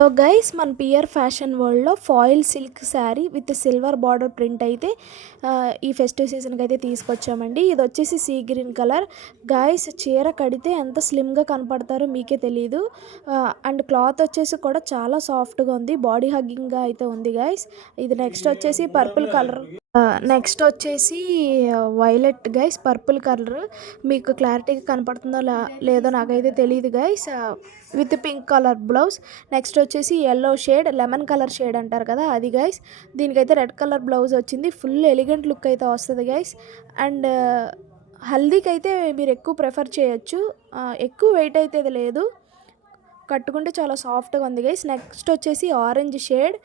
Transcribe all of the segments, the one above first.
So guys మన pear fashion వరల్డ్లో foil silk sari with silver border print అయితే ఈ ఫెస్టివ్ సీజన్కి అయితే తీసుకొచ్చామండి. ఇది వచ్చేసి సీ గ్రీన్ కలర్. గైస్ చీర కడితే ఎంత స్లిమ్గా కనపడతారో మీకే తెలీదు. అండ్ క్లాత్ వచ్చేసి కూడా చాలా సాఫ్ట్గా ఉంది, బాడీ హగ్గింగ్గా అయితే ఉంది గైస్. ఇది నెక్స్ట్ వచ్చేసి పర్పుల్ కలర్. నెక్స్ట్ వచ్చేసి వైలెట్ గైస్, పర్పుల్ కలర్. మీకు క్లారిటీగా కనపడుతుందో లేదో నాకైతే తెలియదు guys. With pink colour blouse. Next వచ్చేసి yellow shade, lemon colour shade అంటారు కదా అది గైస్. దీనికైతే రెడ్ కలర్ బ్లౌజ్ వచ్చింది. ఫుల్ ఎలిగెంట్ లుక్ అయితే వస్తుంది గైస్. అండ్ హల్దీకి అయితే మీరు ఎక్కువ ప్రిఫర్ చేయొచ్చు. ఎక్కువ వెయిట్ అయితే ఇది లేదు, కట్టుకుంటే చాలా సాఫ్ట్గా ఉంది గైస్. నెక్స్ట్ వచ్చేసి ఆరెంజ్ షేడ్.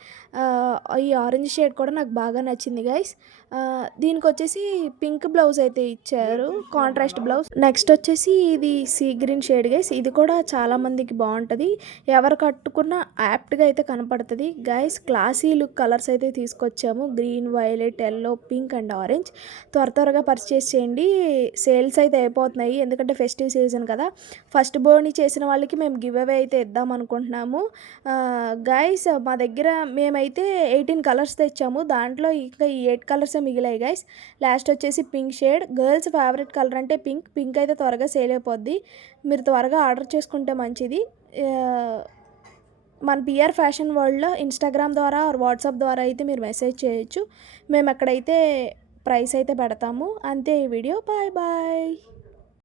ఈ ఆరెంజ్ షేడ్ కూడా నాకు బాగా నచ్చింది గైస్. దీనికి వచ్చేసి పింక్ బ్లౌజ్ అయితే ఇచ్చారు, కాంట్రాస్ట్ బ్లౌజ్. నెక్స్ట్ వచ్చేసి ఇది సీ గ్రీన్ షేడ్ గైస్. ఇది కూడా చాలా మందికి బాగుంటుంది, ఎవరు కట్టుకున్నా యాప్ట్గా అయితే కనపడుతుంది గైస్. క్లాసీ లుక్ కలర్స్ అయితే తీసుకొచ్చాము, green, violet, yellow, pink and orange. త్వరగా పర్చేస్ చేయండి, సేల్స్ అయితే అయిపోతున్నాయి ఎందుకంటే ఫెస్టివ్ సీజన్ కదా. ఫస్ట్ బోర్ని చేసిన వాళ్ళకి మేము గివ్ అవే అయితే ఇద్దాం అనుకుంటున్నాము గైస్. మా దగ్గర మేమైతే 18 కలర్స్ తెచ్చాము, దాంట్లో ఇంకా ఈ 8 కలర్సే మిగిలాయి గైస్. లాస్ట్ వచ్చేసి pink shade. Girls favourite colour అంటే పింక్. పింక్ అయితే త్వరగా సేల్ అయిపోద్ది, మీరు త్వరగా ఆర్డర్ చేసుకుంటే మంచిది. మన పిఆర్ ఫ్యాషన్ వరల్డ్లో ఇన్స్టాగ్రామ్ ద్వారా వాట్సాప్ ద్వారా అయితే మీరు మెసేజ్ చేయొచ్చు, మేము అక్కడైతే ప్రైస్ అయితే పెడతాము. అంతే ఈ వీడియో. Bye bye.